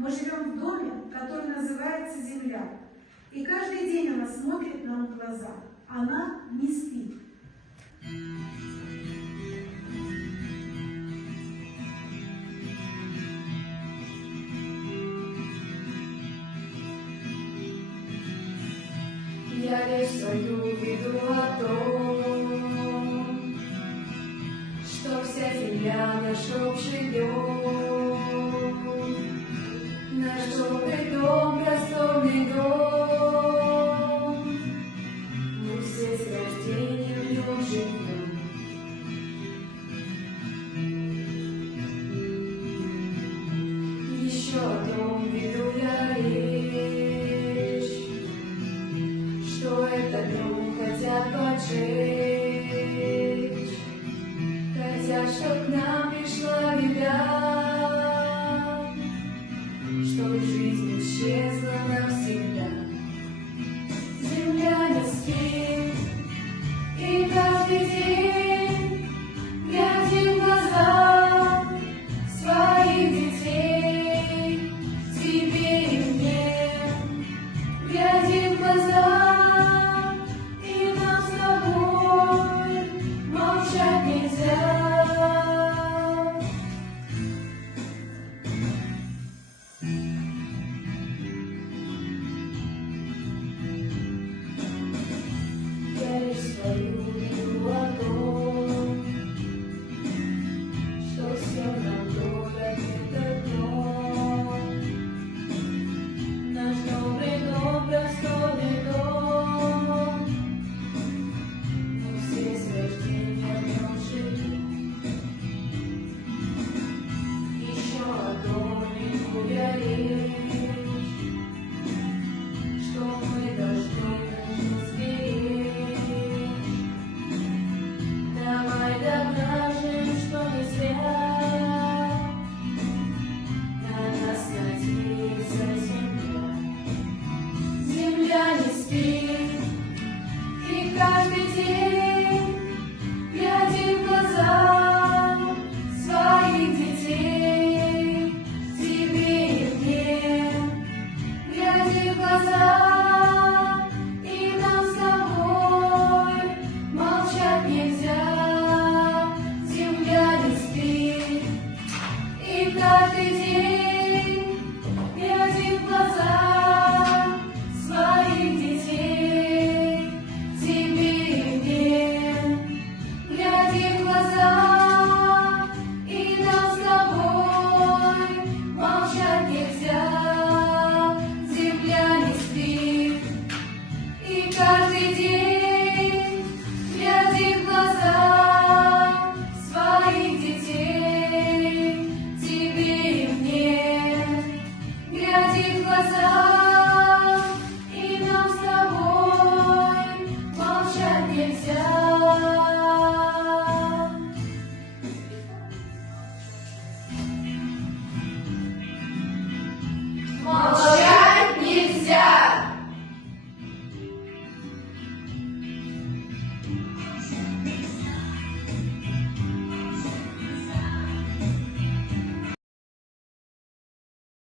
Мы живем в доме, который называется Земля. И каждый день она смотрит нам в глаза. Она не спит. Я речь свою веду о том, что вся земля наш общий дом, наш добрый дом, просторный дом, мы все с рождения в нем живем. Еще о том веду я речь, что этот дом хотят поджечь, хотят, чтоб к нам пришла беда, чтоб жизнь исчезла.